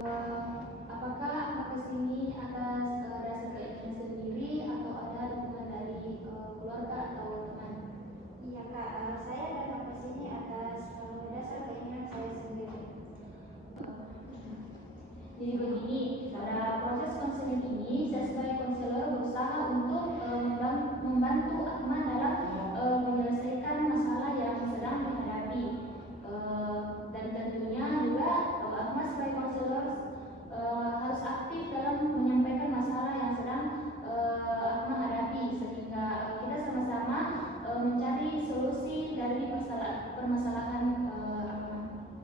Apakah Kakak kesini atas dasar keinginan sendiri atau ada dukungan dari keluarga atau teman? Iya Kak, saya datang ke sini atas dasar keinginan saya sendiri. Jadi begini, pada proses konseling ini saya sebagai konselor berusaha untuk membantu Akma dalam menyelesaikan masalah yang sedang dihadapi. Dan tentunya juga Akma sebagai konselor harus aktif dalam menyampaikan masalah yang sedang Akma hadapi, sehingga kita sama-sama mencari solusi dari permasalahan Akma.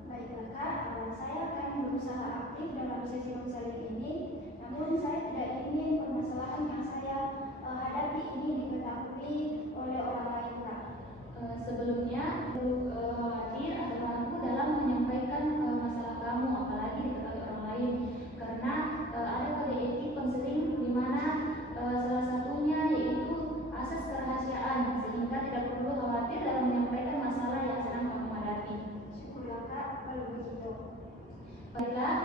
Baiklah Kak, saya akan berusaha aktif dalam sesi konseling ini. Namun saya tidak ingin permasalahan yang saya hadapi ini diketahui oleh orang lain Kak. Sebelumnya khawatir atau ragu dalam menyampaikan masalah kamu, apalagi diketahui orang lain, karena ada kode etik konseling di mana salah satunya yaitu asas kerahasiaan, sehingga tidak perlu khawatir dalam menyampaikan masalah yang sedang kamu hadapi. Syukurlah Kak kalau begitu. Baiklah,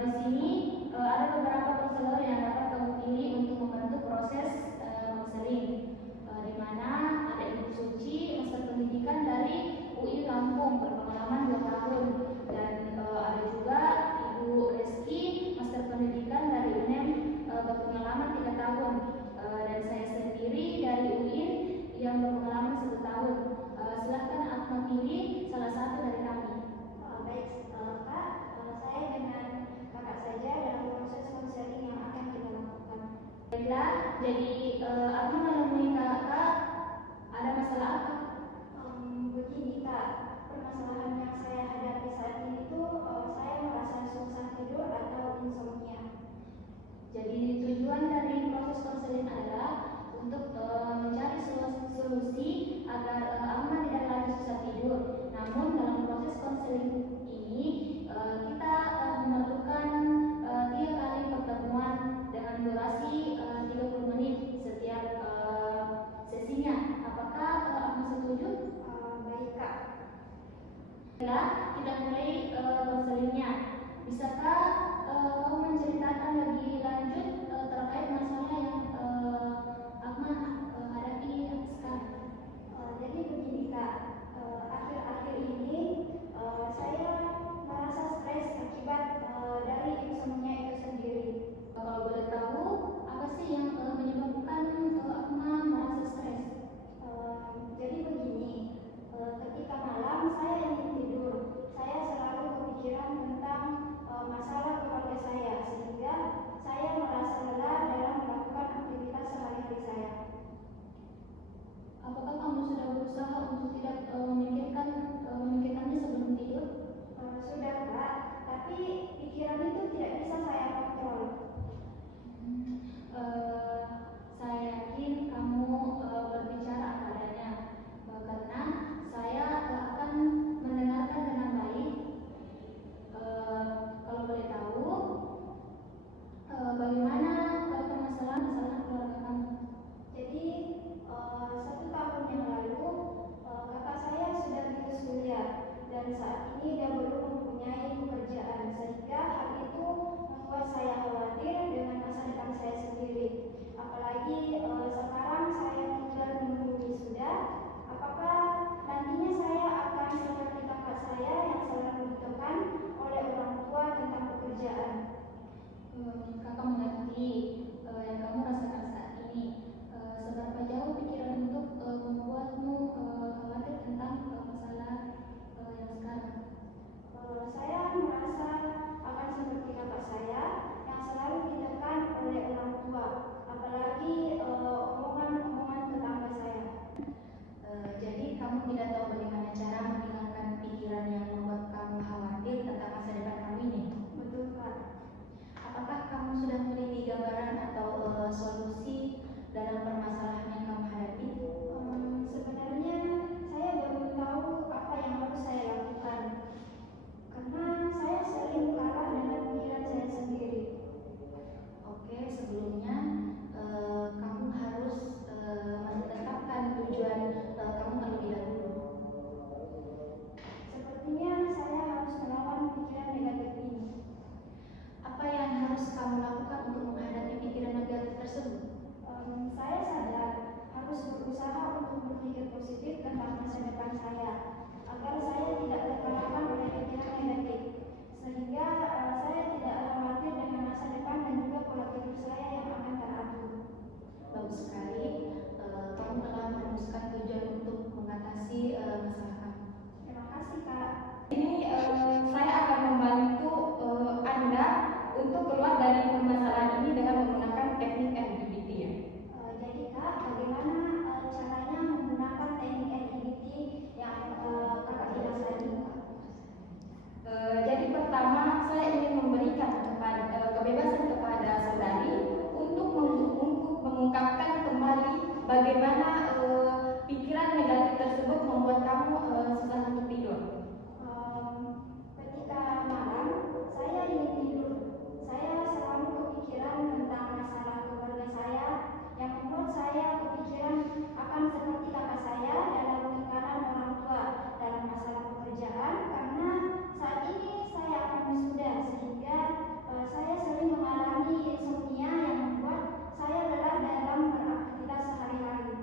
di sini ada beberapa konselor yang dapat kamu pilih untuk membantu proses konseling, di mana ada Ibu Suci, Master Pendidikan dari UI Lampung, berpengalaman 2 tahun, dan ada juga Ibu Reski, Master Pendidikan dari UNEM, berpengalaman 3 tahun, dan saya sendiri dari UIN yang berpengalaman 1 tahun. Silahkan Akma pilih salah satu dari kami. Baik Kak, saya dengan kakak saja dalam proses konseling yang akan kita lakukan. Baiklah, jadi Akma menemui kakak, ada masalah apa? Begini Kak, permasalahan yang saya hadapi saat ini tuh saya merasa susah tidur atau insomnia. Jadi tujuan dari proses konseling adalah untuk mencari solusi agar Akma tidak lagi susah tidur. Namun dalam proses konseling ini kita memerlukan 3 kali pertemuan dengan durasi 30 menit setiap sesinya. Apakah Akma setuju? Baik Kak. Baiklah, kita mulai konselingnya. Bisakah kamu menceritakan lebih lanjut terkait masalah yang Akma hadapi sekarang? Jadi begini Kak, akhir-akhir ini saya merasa stres akibat dari insomnia itu sendiri. Kalau boleh tahu, apa sih yang menyebabkan Akma merasa stres? Jadi begini, ketika malam saya ingin tidur, saya selalu kepikiran tentang masalah keluarga saya, sehingga saya merasa lelah dalam melakukan aktivitas sehari-hari saya. Apakah kamu sudah berusaha untuk tidak memikirkannya sebelum tidur? Sudah Kak, tapi pikiran itu tidak bisa saya kontrol. Saya yakin kamu berbicara apa adanya, karena saya akan mendengarkan dengan baik. Kalau boleh tahu, bagaimana permasalahan keluarga kamu? Jadi 1 tahun yang lalu kakak saya sudah lulus kuliah dan saat ini dia belum mempunyai pekerjaan, sehingga hal itu membuat saya khawatir dengan masa depan saya sendiri. Apalagi sekarang saya tinggal menunggu wisuda. Apakah nantinya saya akan seperti kakak saya yang selalu ditekan oleh orang tua tentang pekerjaan? Kakak mengerti yang kamu rasakan saat ini. Seberapa jauh pikiran untuk membuatmu khawatir tentang masalah yang sekarang? Saya merasa akan seperti kakak saya yang selalu ditekan oleh orang tua, apalagi omongan-omongan tetangga saya. Jadi kamu tidak tahu bagaimana cara menghilangkan pikiran yang membuat kamu khawatir tentang masa depan kamu ini? Betul Kak. Apakah kamu sudah memiliki gambaran untuk keluar dari permasalahan ini dengan menggunakan teknik NEBT ya. Jadi Kak, bagaimana caranya menggunakan teknik NEBT yang Kakak jelas tadi? Jadi pertama saya ingin memberikan kebebasan kepada saudari untuk mengungkapkan kembali bagaimana pikiran negatif tersebut membuat kamu susah untuk tidur. Ketika malam saya ingin tidur, saya selalu kepikiran tentang masalah keluarga saya yang membuat saya kepikiran akan seperti kakak saya dalam tekanan orang tua dalam masalah pekerjaan, karena saat ini saya akan wisuda sehingga saya sering mengalami insomnia yang membuat saya lelah dalam beraktivitas sehari-hari.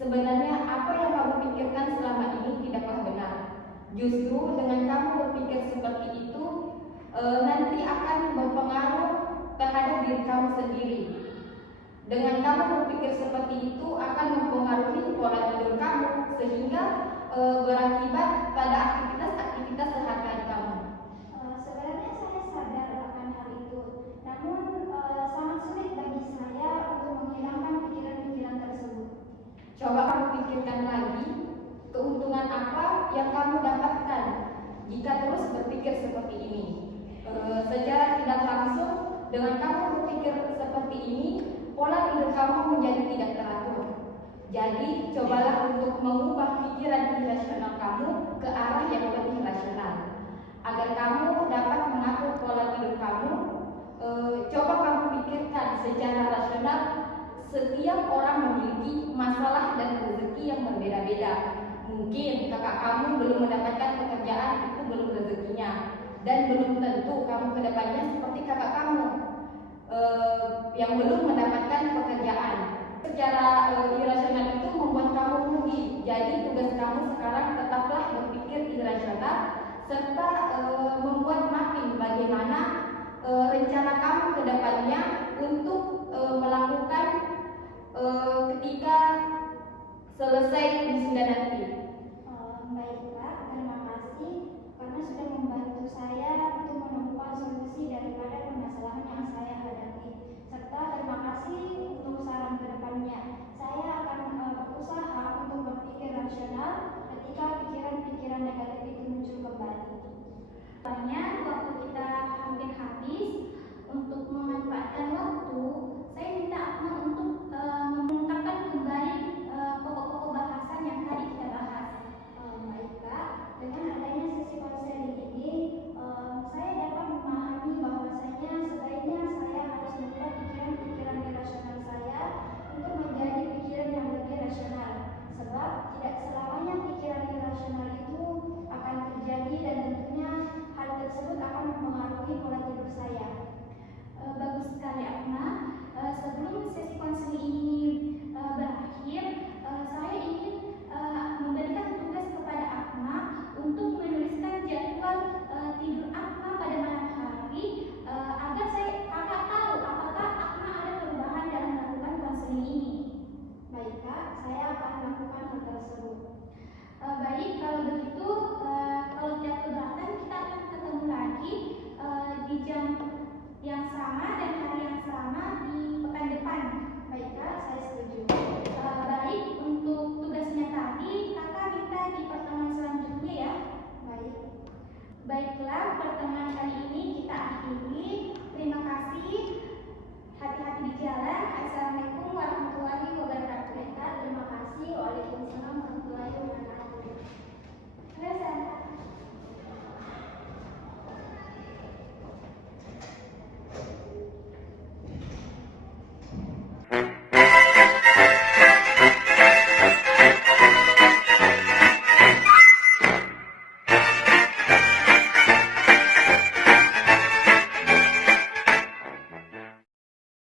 Sebenarnya apa yang kamu pikirkan selama ini tidaklah benar. Justru dengan kamu berpikir seperti itu nanti akan berpengaruh terhadap diri kamu sendiri. Dengan kamu berpikir seperti itu akan mempengaruhi pola tidur kamu sehingga berakibat pada aktivitas sehari-hari kamu. Sebenarnya saya sadar akan hal itu, namun sangat sulit bagi saya untuk menghilangkan pikiran-pikiran tersebut. Coba kamu pikirkan lagi keuntungan apa yang kamu dapatkan jika terus berpikir seperti ini. Secara tidak langsung dengan kamu berpikir seperti ini, pola tidur kamu menjadi tidak teratur. Jadi cobalah untuk mengubah pikiran irasional kamu ke arah yang lebih rasional. Agar kamu dapat mengatur pola tidur kamu, coba kamu pikirkan secara rasional. Setiap orang memiliki masalah dan rezeki yang berbeda-beda. Mungkin kakak kamu belum mendapatkan pekerjaan, itu belum rezekinya, dan belum tentu kamu kedepannya seperti kakak kamu yang belum mendapatkan pekerjaan. Secara irasional itu membuat kamu rugi. Jadi tugas kamu sekarang tetaplah berpikir irasional serta membuat mapping bagaimana rencana kamu kedepannya untuk melakukan ketika selesai wisuda nanti. Baik Pak, terima kasih karena sudah membantu saya untuk menemukan